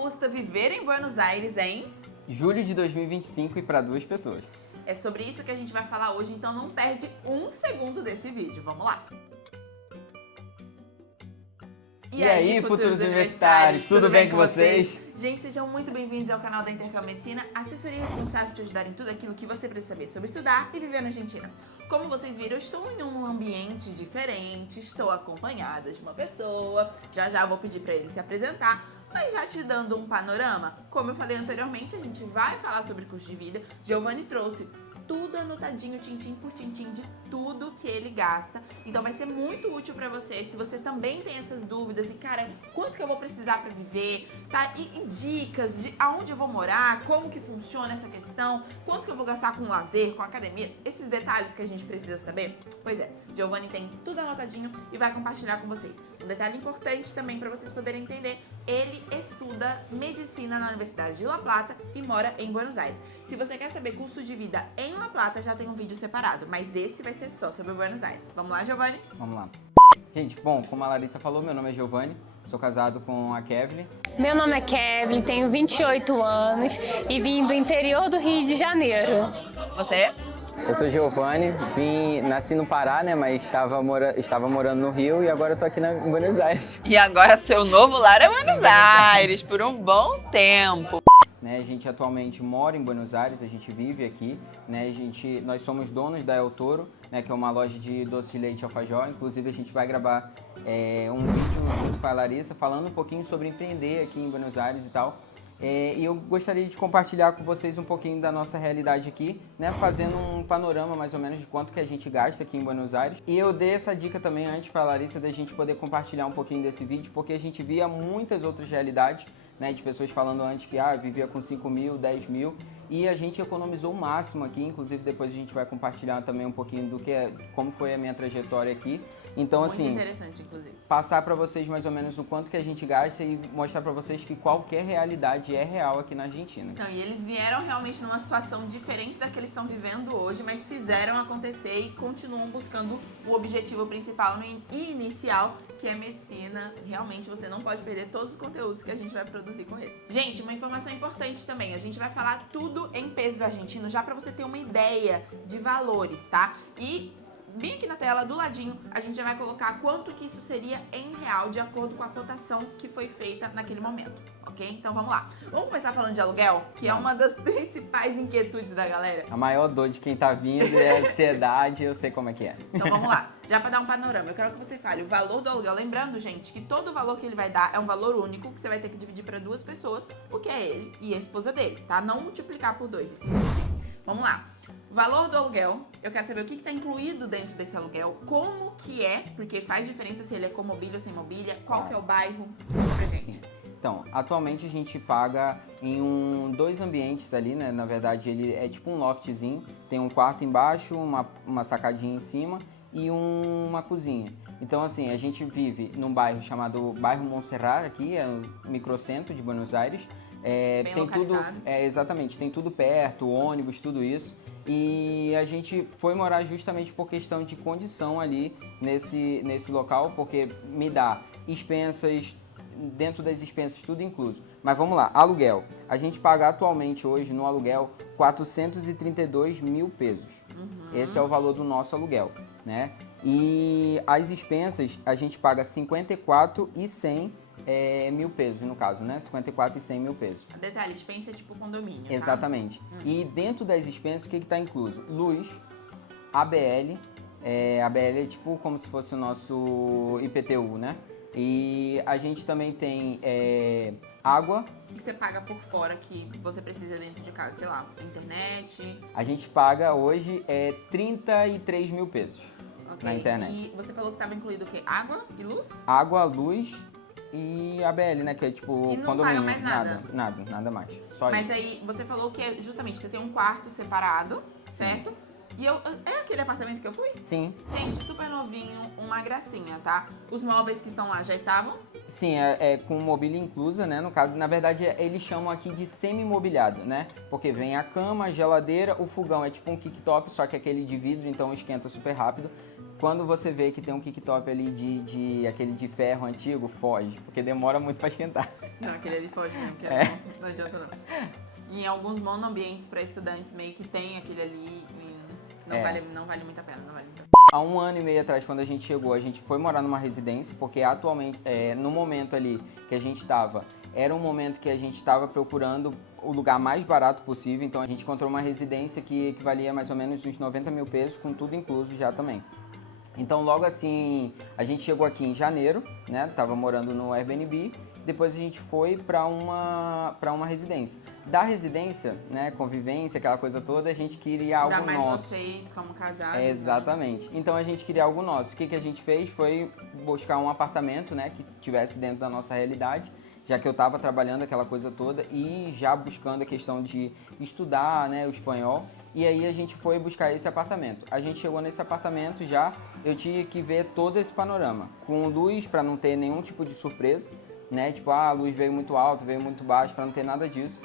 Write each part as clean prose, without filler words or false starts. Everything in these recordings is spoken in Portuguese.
custa viver em Buenos Aires em julho de 2025 e para 2 pessoas. É sobre isso que a gente vai falar hoje, então não perde um segundo desse vídeo. Vamos lá! E aí, futuros universitários, tudo bem com vocês? Gente, sejam muito bem-vindos ao canal da Intercam Medicina, assessoria responsável por te ajudar em tudo aquilo que você precisa saber sobre estudar e viver na Argentina. Como vocês viram, eu estou em um ambiente diferente, estou acompanhada de uma pessoa, já vou pedir para ele se apresentar, mas já te dando um panorama, como eu falei anteriormente, a gente vai falar sobre custo de vida. Giovanni trouxe tudo anotadinho, tintim por tintim, de tudo que ele gasta. Então vai ser muito útil pra você, se você também tem essas dúvidas e, cara, quanto que eu vou precisar pra viver, tá? E dicas de aonde eu vou morar, como que funciona essa questão, quanto que eu vou gastar com lazer, com academia, esses detalhes que a gente precisa saber. Pois é, Giovanni tem tudo anotadinho e vai compartilhar com vocês. Um detalhe importante também pra vocês poderem entender, ele estuda medicina na Universidade de La Plata e mora em Buenos Aires. Se você quer saber custo de vida em La Plata, já tem um vídeo separado, mas esse vai ser só sobre Buenos Aires. Vamos lá, Giovanni? Vamos lá. Gente, bom, como a Larissa falou, meu nome é Giovanni, sou casado com a Kevly. Meu nome é Kevly, tenho 28 anos e vim do interior do Rio de Janeiro. Você? Eu sou Giovanni, nasci no Pará, né, mas estava morando no Rio e agora eu tô aqui em Buenos Aires. E agora seu novo lar é Buenos Aires, por um bom tempo. Né, a gente atualmente mora em Buenos Aires, a gente vive aqui, né, nós somos donos da El Toro, né, que é uma loja de doce de leite e alfajor. Inclusive a gente vai gravar um vídeo junto com a Larissa falando um pouquinho sobre empreender aqui em Buenos Aires e tal. E eu gostaria de compartilhar com vocês um pouquinho da nossa realidade aqui, né, fazendo um panorama mais ou menos de quanto que a gente gasta aqui em Buenos Aires. E eu dei essa dica também antes para a Larissa da gente poder compartilhar um pouquinho desse vídeo, porque a gente via muitas outras realidades, né, de pessoas falando antes que vivia com 5 mil, 10 mil, e a gente economizou o máximo aqui. Inclusive depois a gente vai compartilhar também um pouquinho do que como foi a minha trajetória aqui. Então, muito assim, interessante, inclusive. Passar para vocês mais ou menos o quanto que a gente gasta e mostrar para vocês que qualquer realidade é real aqui na Argentina. Então, e eles vieram realmente numa situação diferente da que eles estão vivendo hoje, mas fizeram acontecer e continuam buscando o objetivo principal e inicial, que é medicina. Realmente você não pode perder todos os conteúdos que a gente vai produzir com ele. Gente, uma informação importante também, a gente vai falar tudo em pesos argentinos, já para você ter uma ideia de valores, tá? E bem aqui na tela, do ladinho, a gente já vai colocar quanto que isso seria em real, de acordo com a cotação que foi feita naquele momento, ok? Então vamos lá. Vamos começar falando de aluguel, que é uma das principais inquietudes da galera. A maior dor de quem tá vindo é a ansiedade, eu sei como é que é. Então vamos lá. Já para dar um panorama, eu quero que você fale o valor do aluguel. Lembrando, gente, que todo o valor que ele vai dar é um valor único, que você vai ter que dividir para 2 pessoas, porque é ele e a esposa dele, tá? Não multiplicar por 2, assim. Vamos lá. Valor do aluguel, eu quero saber o que está incluído dentro desse aluguel, como que é, porque faz diferença se ele é com mobília ou sem mobília, qual que é o bairro, pra gente. Sim. Então, atualmente a gente paga em 2 ambientes ali, né? Na verdade, ele é tipo um loftzinho, tem um quarto embaixo, uma sacadinha em cima e uma cozinha. Então, assim, a gente vive num bairro chamado Bairro Montserrat, aqui, é um microcentro de Buenos Aires. Bem tem localizado. tudo, exatamente, tem tudo perto, ônibus, tudo isso. E a gente foi morar justamente por questão de condição ali nesse local, porque me dá expensas, dentro das expensas tudo incluso. Mas vamos lá, aluguel. A gente paga atualmente hoje no aluguel 432 mil pesos. Esse é o valor do nosso aluguel, né? E as expensas a gente paga 54 e 100 mil pesos, no caso, né? 54 e 100 mil pesos. Detalhe, expensa é tipo condomínio, tá? Exatamente. E dentro das expensas, o que está incluso? Luz, ABL. ABL é tipo como se fosse o nosso IPTU, né? E a gente também tem água. E você paga por fora que você precisa dentro de casa, sei lá, internet. A gente paga hoje 33 mil pesos na internet. E você falou que estava incluído o quê? Água e luz? Água, luz e ABL, né? Que é tipo E não condomínio. paga mais nada? Nada mais. Só Mas isso. aí você falou que justamente você tem um quarto separado, certo? E é aquele apartamento que eu fui? Sim. Gente, super novinho, uma gracinha, tá? Os móveis que estão lá já estavam? Sim, com mobília inclusa, né? No caso, na verdade, eles chamam aqui de semi-mobiliado, né? Porque vem a cama, a geladeira, o fogão é tipo um cooktop, só que aquele de vidro, então esquenta super rápido. quando você vê que tem um cooktop ali aquele de ferro antigo, foge, porque demora muito para esquentar. Não, aquele ali foge mesmo, que não adianta não. E em alguns monoambientes para estudantes meio que tem aquele ali, não vale muito a pena, não vale muito a pena. Há 1 ano e meio atrás, quando a gente chegou, a gente foi morar numa residência, porque atualmente, no momento ali que a gente estava, era um momento que a gente estava procurando o lugar mais barato possível, então a gente encontrou uma residência que equivalia mais ou menos uns 90 mil pesos, com tudo incluso já também. Então logo assim, a gente chegou aqui em janeiro, né, tava morando no Airbnb, depois a gente foi para uma residência. Da residência, né, convivência, aquela coisa toda, a gente queria algo Ainda mais nosso. vocês como casados. Exatamente. Né? Então a gente queria algo nosso. O que a gente fez foi buscar um apartamento, né, que tivesse dentro da nossa realidade, já que eu estava trabalhando aquela coisa toda e já buscando a questão de estudar, né, o espanhol. E aí a gente foi buscar esse apartamento. A gente chegou nesse apartamento já, eu tinha que ver todo esse panorama, com luz para não ter nenhum tipo de surpresa, né? Tipo, a luz veio muito alta, veio muito baixo, para não ter nada disso.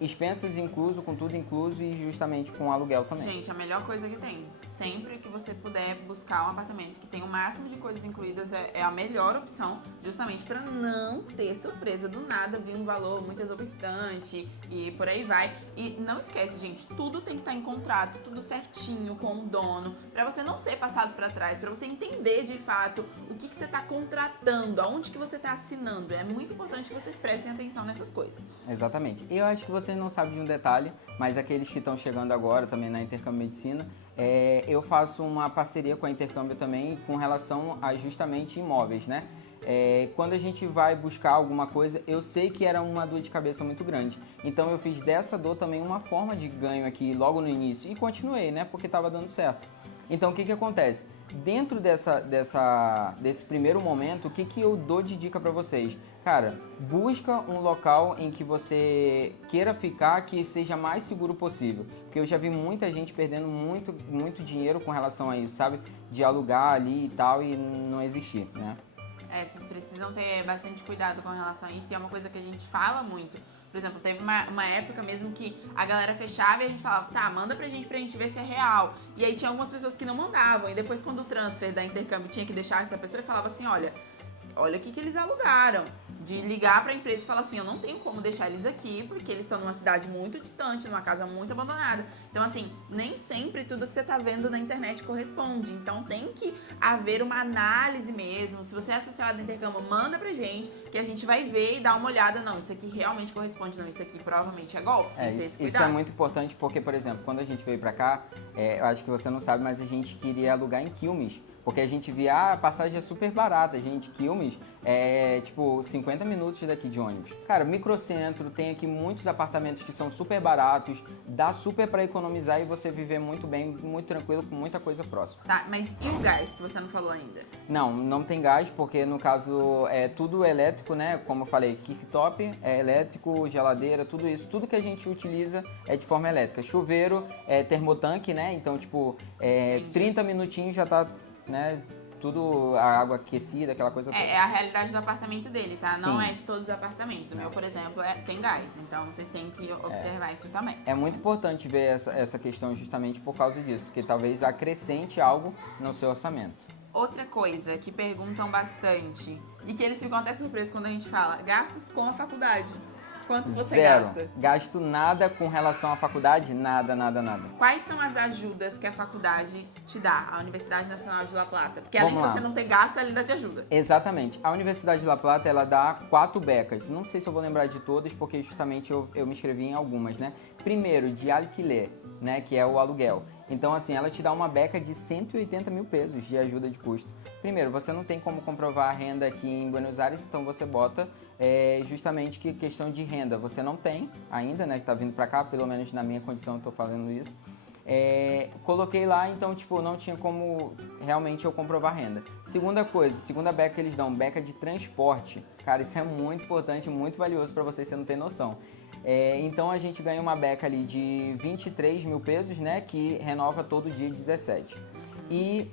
Expensas incluso, com tudo incluso e justamente com aluguel também. Gente, a melhor coisa que tem, sempre que você puder buscar um apartamento que tem o máximo de coisas incluídas, é a melhor opção, justamente para não ter surpresa do nada, vir um valor muito exorbitante e por aí vai. E não esquece, gente, tudo tem que estar em contrato, tudo certinho com o dono, para você não ser passado para trás, para você entender de fato o que você está contratando, aonde que você está assinando. É muito importante que vocês prestem atenção nessas coisas. Exatamente. E eu acho que vocês não sabem de um detalhe, mas aqueles que estão chegando agora também na Intercâmbio Medicina, eu faço uma parceria com a Intercâmbio também com relação a justamente imóveis, né? Quando a gente vai buscar alguma coisa, eu sei que era uma dor de cabeça muito grande. Então eu fiz dessa dor também uma forma de ganho aqui logo no início e continuei, né? Porque estava dando certo. Então o que acontece? Dentro desse primeiro momento, o que eu dou de dica para vocês? Cara, busca um local em que você queira ficar que seja mais seguro possível. Porque eu já vi muita gente perdendo muito dinheiro com relação a isso, sabe? De alugar ali e tal e não existir, né? Vocês precisam ter bastante cuidado com relação a isso e é uma coisa que a gente fala muito. Por exemplo, teve uma época mesmo que a galera fechava e a gente falava, tá, manda pra gente ver se é real. E aí tinha algumas pessoas que não mandavam. E depois quando o transfer da Intercâmbio tinha que deixar essa pessoa, ele falava assim, olha o que eles alugaram. De ligar pra empresa e falar assim, eu não tenho como deixar eles aqui, porque eles estão numa cidade muito distante, numa casa muito abandonada. Então, assim, nem sempre tudo que você tá vendo na internet corresponde. Então, tem que haver uma análise mesmo. Se você é assessorado da Intercâmbio, manda pra gente, que a gente vai ver e dar uma olhada. Não, isso aqui realmente corresponde, não, isso aqui provavelmente é golpe. Tem que ter esse isso cuidado. é muito importante porque, por exemplo, quando a gente veio pra cá, eu acho que você não sabe, mas a gente queria alugar em Quilmes. Porque a gente via, a passagem é super barata, gente. Quilmes é tipo 50 minutos daqui de ônibus. Cara, microcentro, tem aqui muitos apartamentos que são super baratos, dá super pra economizar e você viver muito bem, muito tranquilo, com muita coisa próxima. Tá, mas e o gás que você não falou ainda? Não tem gás, porque no caso é tudo elétrico, né? Como eu falei, cooktop é elétrico, geladeira, tudo isso. Tudo que a gente utiliza é de forma elétrica. Chuveiro é termotanque, né? Então, tipo, 30 minutinhos já tá, né? Tudo, a água aquecida, aquela coisa toda. É a realidade do apartamento dele, tá? Não Sim. é de todos os apartamentos. O meu, por exemplo, tem gás. Então, vocês têm que observar isso também. É muito importante ver essa questão justamente por causa disso, que talvez acrescente algo no seu orçamento. Outra coisa que perguntam bastante e que eles ficam até surpresos quando a gente fala, gastos com a faculdade. Quanto você Zero. gasta? Gasto nada com relação à faculdade, nada. Quais são as ajudas que a faculdade te dá, a Universidade Nacional de La Plata? Porque Vamos além de lá. você não ter gasto, ela ainda te ajuda. Exatamente. A Universidade de La Plata, ela dá 4 becas. Não sei se eu vou lembrar de todas, porque justamente eu me inscrevi em algumas, né? Primeiro, de alquiler, né? Que é o aluguel. Então, assim, ela te dá uma beca de 180 mil pesos de ajuda de custo. Primeiro, você não tem como comprovar a renda aqui em Buenos Aires, então você bota justamente que questão de renda. Você não tem ainda, né? Que tá vindo pra cá, pelo menos na minha condição eu tô fazendo isso. Coloquei lá, então, tipo, não tinha como realmente eu comprovar renda. Segunda coisa, segunda beca que eles dão, beca de transporte. Cara, isso é muito importante, muito valioso para você não tem noção. Então, a gente ganha uma beca ali de 23 mil pesos, né, que renova todo dia 17. E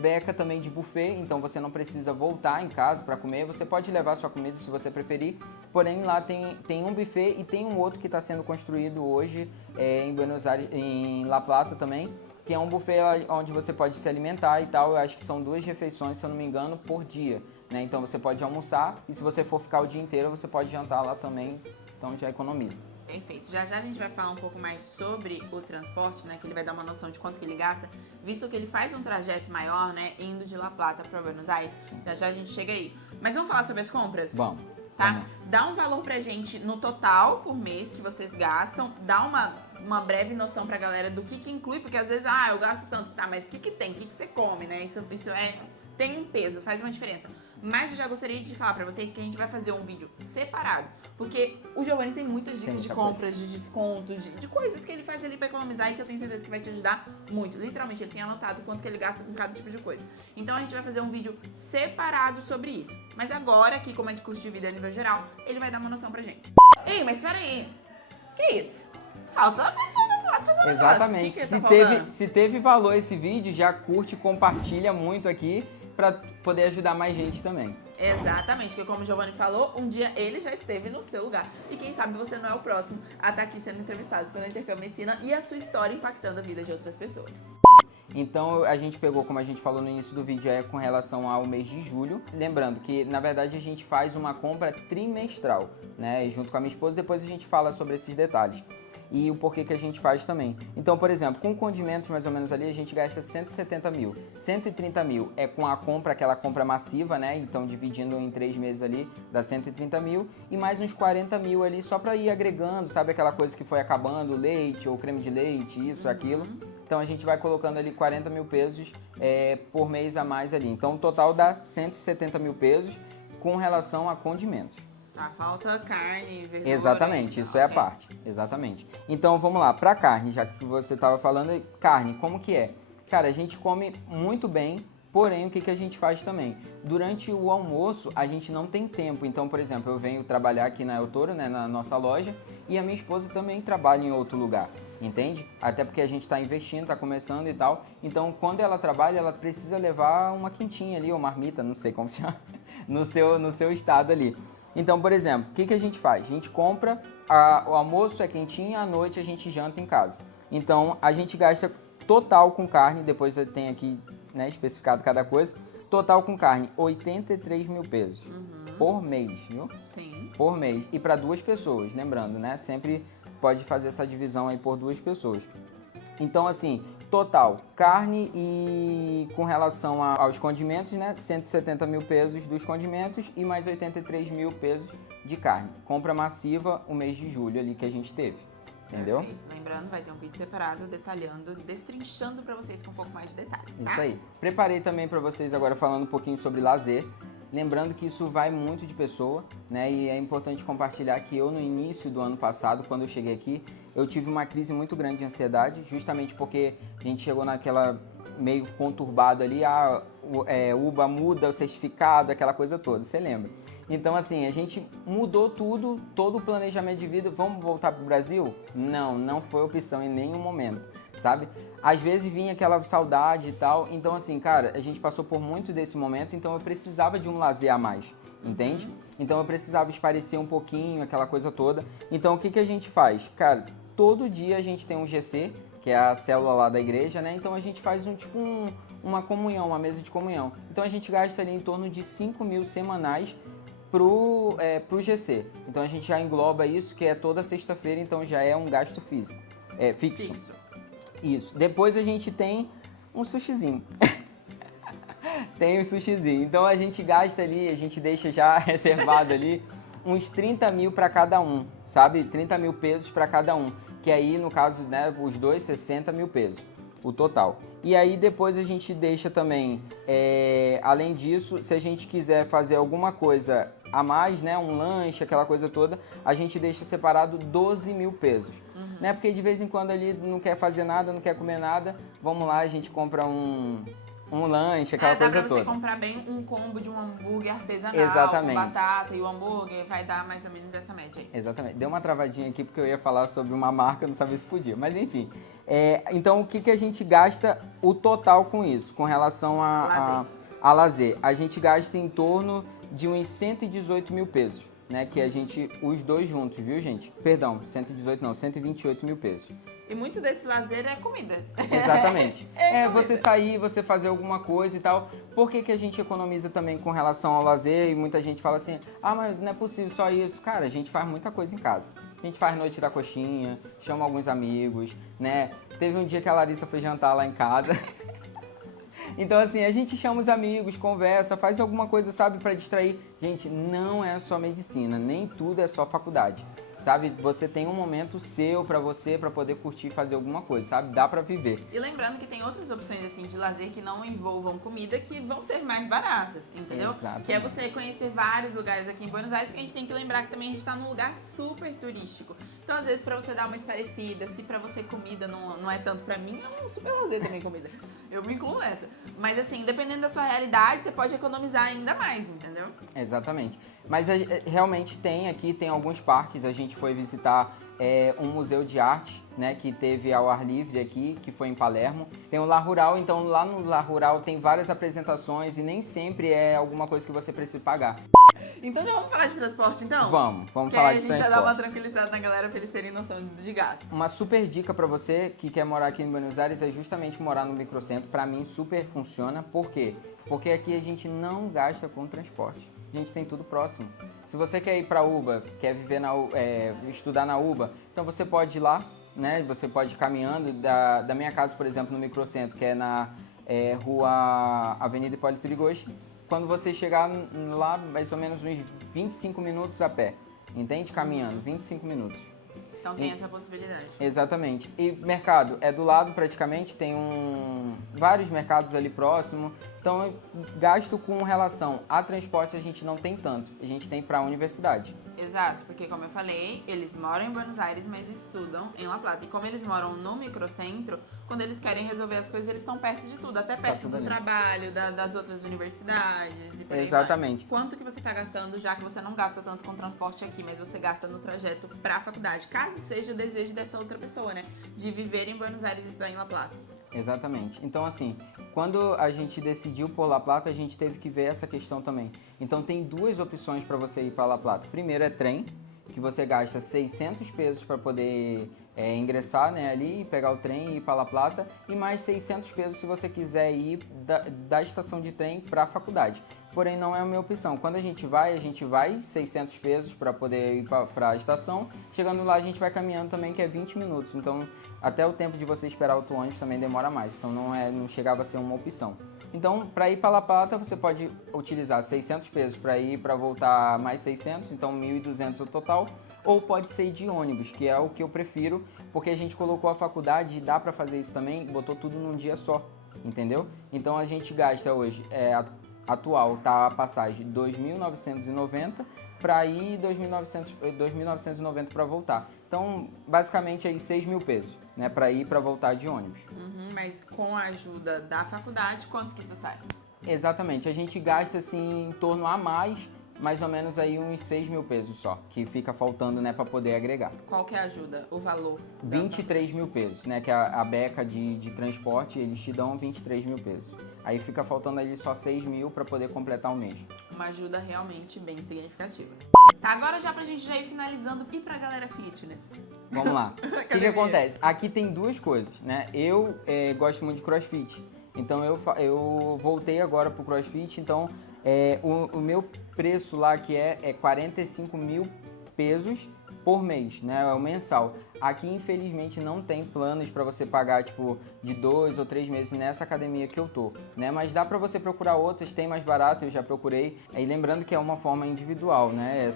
beca também de buffet, então você não precisa voltar em casa para comer, você pode levar sua comida se você preferir, porém lá tem um buffet e tem um outro que está sendo construído hoje em Buenos Aires, em La Plata também, que é um buffet onde você pode se alimentar e tal. Eu acho que são 2 refeições, se eu não me engano, por dia, né? Então você pode almoçar e se você for ficar o dia inteiro, você pode jantar lá também, então já economiza. Perfeito. Já já a gente vai falar um pouco mais sobre o transporte, né? Que ele vai dar uma noção de quanto que ele gasta, visto que ele faz um trajeto maior, né? Indo de La Plata para Buenos Aires. Já já a gente chega aí. Mas vamos falar sobre as compras? Vamos. Tá? Vamos. Dá um valor pra gente no total por mês que vocês gastam. Dá uma breve noção pra galera do que inclui, porque às vezes, eu gasto tanto, tá? Mas o que tem? O que você come, né? Isso tem um peso, faz uma diferença. Mas eu já gostaria de falar pra vocês que a gente vai fazer um vídeo separado, porque o Giovanni tem muitas dicas de compras, de descontos, de coisas que ele faz ali pra economizar e que eu tenho certeza que vai te ajudar muito. Literalmente, ele tem anotado quanto que ele gasta com cada tipo de coisa. Então a gente vai fazer um vídeo separado sobre isso. Mas agora, aqui como é de custo de vida a nível geral, ele vai dar uma noção pra gente. Ei, mas peraí. Que isso? Falta a pessoa do outro lado fazer um Exatamente. negócio. O que Se teve valor esse vídeo, já curte, compartilha muito aqui para poder ajudar mais gente também. Exatamente, porque como o Giovanni falou, um dia ele já esteve no seu lugar. E quem sabe você não é o próximo a estar aqui sendo entrevistado pela Intercâmbio Medicina e a sua história impactando a vida de outras pessoas. Então a gente pegou, como a gente falou no início do vídeo, com relação ao mês de julho. Lembrando que, na verdade, a gente faz uma compra trimestral, né? Junto com a minha esposa, depois a gente fala sobre esses detalhes. E o porquê que a gente faz também. Então, por exemplo, com condimentos mais ou menos ali, a gente gasta 170 mil. 130 mil é com a compra, aquela compra massiva, né? Então, dividindo em 3 meses ali, dá 130 mil. E mais uns 40 mil ali, só para ir agregando, sabe? Aquela coisa que foi acabando, leite ou creme de leite, isso, aquilo. Então, a gente vai colocando ali 40 mil pesos por mês a mais ali. Então, o total dá 170 mil pesos com relação a condimentos. Tá, falta carne, verdura. Exatamente, isso é a parte. Exatamente. Então vamos lá, pra carne, já que você tava falando, carne, como que é? Cara, a gente come muito bem, porém o que a gente faz também? Durante o almoço a gente não tem tempo. Então, por exemplo, eu venho trabalhar aqui na El Toro, né, na nossa loja, e a minha esposa também trabalha em outro lugar, entende? Até porque a gente está investindo, está começando e tal. Então, quando ela trabalha, ela precisa levar uma quentinha ali, ou marmita, não sei como se chama, no seu estado ali. Então, por exemplo, o que a gente faz? A gente compra, o almoço é quentinho, à noite a gente janta em casa. Então, a gente gasta total com carne, depois tem aqui, né, especificado cada coisa, total com carne, 83 mil pesos por mês, viu? Sim. Por mês. E para 2 pessoas, lembrando, né? Sempre pode fazer essa divisão aí por 2 pessoas. Então, assim, total, carne e com relação aos condimentos, né? 170 mil pesos dos condimentos e mais 83 mil pesos de carne. Compra massiva o mês de julho ali que a gente teve, entendeu? Perfeito. Lembrando, vai ter um vídeo separado detalhando, destrinchando pra vocês com um pouco mais de detalhes, tá? Isso aí. Preparei também para vocês agora falando um pouquinho sobre lazer. Lembrando que isso vai muito de pessoa, né? E é importante compartilhar que eu, no início do ano passado, quando eu cheguei aqui, eu tive uma crise muito grande de ansiedade, justamente porque a gente chegou naquela meio conturbado ali, UBA muda o certificado, aquela coisa toda, você lembra? Então, assim, a gente mudou tudo, todo o planejamento de vida. Vamos voltar para o Brasil? Não foi opção em nenhum momento, sabe? Às vezes vinha aquela saudade e tal. Então, assim, cara, a gente passou por muito desse momento, então eu precisava de um lazer a mais, entende? Então eu precisava espairecer um pouquinho, aquela coisa toda. Então, o que a gente faz? Cara, todo dia a gente tem um GC, que é a célula lá da igreja, né? Então a gente faz uma comunhão, uma mesa de comunhão. Então a gente gasta ali em torno de 5 mil semanais pro GC. Então a gente já engloba isso, que é toda sexta-feira, então já é um gasto fixo. Isso. Depois a gente tem um sushizinho. Tem um sushizinho. Então a gente gasta ali, a gente deixa já reservado ali uns 30 mil para cada um, sabe? 30 mil pesos para cada um. Que aí, no caso, né, os dois, 60 mil pesos, o total. E aí depois a gente deixa também, além disso, se a gente quiser fazer alguma coisa a mais, né, um lanche, aquela coisa toda, a gente deixa separado 12 mil pesos. Né? Porque de vez em quando ali não quer fazer nada, não quer comer nada, vamos lá, a gente compra um lanche, aquela coisa toda. Dá pra você comprar bem um combo de um hambúrguer artesanal, Exatamente. com batata e o hambúrguer, vai dar mais ou menos essa média aí. Exatamente. Deu uma travadinha aqui porque eu ia falar sobre uma marca, não sabia se podia, mas enfim. Então, o que a gente gasta o total com isso, com relação a lazer? A gente gasta em torno de uns 118 mil pesos né, que a gente, os dois juntos, viu, gente? Perdão, 118 não, 128 mil pesos. E muito desse lazer é comida. Exatamente. É você sair, você fazer alguma coisa e tal. Por que que a gente economiza também com relação ao lazer? E muita gente fala assim, ah, mas não é possível só isso. Cara, a gente faz muita coisa em casa. A gente faz noite da coxinha, chama alguns amigos, né? Teve um dia que a Larissa foi jantar lá em casa. Então, assim, a gente chama os amigos, conversa, faz alguma coisa, sabe, pra distrair. Gente, não é só medicina, nem tudo é só faculdade. Sabe, você tem um momento seu pra você, pra poder curtir e fazer alguma coisa, sabe? Dá pra viver. E lembrando que tem outras opções assim de lazer que não envolvam comida que vão ser mais baratas, entendeu? Exatamente. Que é você conhecer vários lugares aqui em Buenos Aires, que a gente tem que lembrar que também a gente tá num lugar super turístico. Então, às vezes, pra você dar uma esparecida, se pra você comida não é tanto pra mim, é um super lazer também comida. Eu me incluo nessa. Mas assim, dependendo da sua realidade, você pode economizar ainda mais, entendeu? Exatamente. Mas realmente tem alguns parques. A gente foi visitar um museu de arte, né, que teve ao ar livre aqui, que foi em Palermo. Tem o Lar Rural, então lá no Lar Rural tem várias apresentações e nem sempre é alguma coisa que você precisa pagar. Então já vamos falar de transporte, então? Vamos Que falar aí de a gente transporte. já dá uma tranquilizada na galera pra eles terem noção de gasto. Uma super dica pra você que quer morar aqui em Buenos Aires é justamente morar no microcentro. Pra mim super funciona. Por quê? Porque aqui a gente não gasta com transporte. A gente tem tudo próximo. Se você quer ir pra UBA, quer viver estudar na UBA, então você pode ir lá, né? Você pode ir caminhando da minha casa, por exemplo, no microcentro, que é na rua Avenida Hipólito Yrigoyen. Quando você chegar lá, mais ou menos uns 25 minutos a pé. Entende? Caminhando, 25 minutos. Então tem essa possibilidade. Exatamente. E mercado é do lado praticamente, tem vários mercados ali próximo. Então, gasto com relação a transporte a gente não tem tanto. A gente tem para a universidade. Exato, porque como eu falei, eles moram em Buenos Aires, mas estudam em La Plata. E como eles moram no microcentro, quando eles querem resolver as coisas, eles estão perto de tudo. Até perto tudo do ali. trabalho, das outras universidades e por aí Exatamente. vai. Quanto que você está gastando, já que você não gasta tanto com transporte aqui, mas você gasta no trajeto para a faculdade? Caso seja o desejo dessa outra pessoa, né? De viver em Buenos Aires e estudar em La Plata. Exatamente. Então, assim, quando a gente decidiu por La Plata, a gente teve que ver essa questão também. Então, tem duas opções para você ir para La Plata. Primeiro é trem, que você gasta 600 pesos para poder ingressar, né, ali e pegar o trem e ir para La Plata. E mais 600 pesos se você quiser ir da estação de trem para a faculdade. Porém, não é a minha opção. Quando a gente vai 600 pesos para poder ir para a estação. Chegando lá, a gente vai caminhando também, que é 20 minutos. Então, até o tempo de você esperar outro ônibus também demora mais. Então, não chegava a ser uma opção. Então, para ir para La Plata, você pode utilizar 600 pesos para ir e para voltar mais 600. Então, 1.200 o total. Ou pode ser de ônibus, que é o que eu prefiro, porque a gente colocou a faculdade e dá para fazer isso também, botou tudo num dia só, entendeu? Então, a gente gasta hoje... atual tá a passagem 2.990 para ir 2.990 para voltar. Então, basicamente aí 6 mil pesos, né, para ir e para voltar de ônibus. Mas com a ajuda da faculdade, quanto que isso sai? Exatamente, a gente gasta assim em torno a mais ou menos aí uns 6 mil pesos só, que fica faltando, né, para poder agregar. Qual que é a ajuda, o valor? 23 mil pesos, né, que é a beca de transporte, eles te dão 23 mil pesos. Aí fica faltando ali só 6 mil para poder completar o mês. Uma ajuda realmente bem significativa. Tá, agora já pra gente já ir finalizando e pra galera fitness. Vamos lá. O que acontece? Aqui tem duas coisas, né? Eu gosto muito de CrossFit. Então eu voltei agora pro CrossFit. Então o meu preço lá que é 45 mil pesos por mês, né? É o mensal. Aqui, infelizmente, não tem planos para você pagar, tipo, de 2 ou 3 meses nessa academia que eu tô, né? Mas dá para você procurar outras, tem mais barato, eu já procurei. E lembrando que é uma forma individual, né?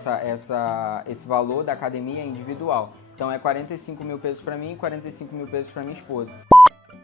Esse valor da academia é individual. Então, é 45 mil pesos para mim e 45 mil pesos para minha esposa.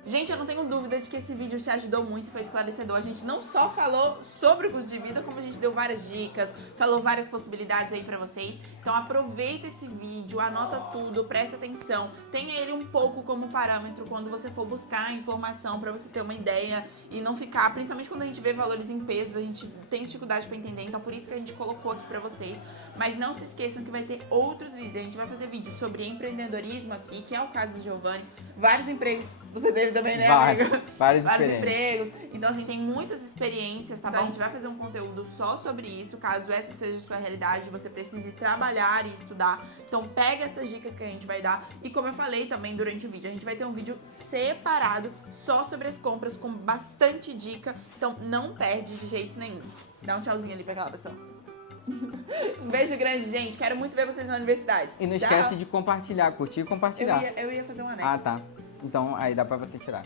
Gente, eu não tenho dúvida de que esse vídeo te ajudou muito e foi esclarecedor. A gente não só falou sobre o custo de vida, como a gente deu várias dicas, falou várias possibilidades aí pra vocês. Então aproveita esse vídeo, anota tudo, presta atenção. Tenha ele um pouco como parâmetro quando você for buscar informação pra você ter uma ideia e não ficar, principalmente quando a gente vê valores em pesos, a gente tem dificuldade pra entender. Então por isso que a gente colocou aqui pra vocês. Mas não se esqueçam que vai ter outros vídeos. A gente vai fazer vídeos sobre empreendedorismo aqui, que é o caso do Giovanni. Vários empregos. Você teve também, né, amiga? Vários empregos. Então, assim, tem muitas experiências, tá bom? A gente vai fazer um conteúdo só sobre isso, caso essa seja a sua realidade, você precise trabalhar e estudar. Então, pega essas dicas que a gente vai dar. E como eu falei também durante o vídeo, a gente vai ter um vídeo separado só sobre as compras, com bastante dica. Então, não perde de jeito nenhum. Dá um tchauzinho ali pra aquela pessoa. Um beijo grande, gente. Quero muito ver vocês na universidade. E não esquece de compartilhar, curtir e compartilhar. Eu ia fazer um anexo. Ah, tá. Então aí dá pra você tirar.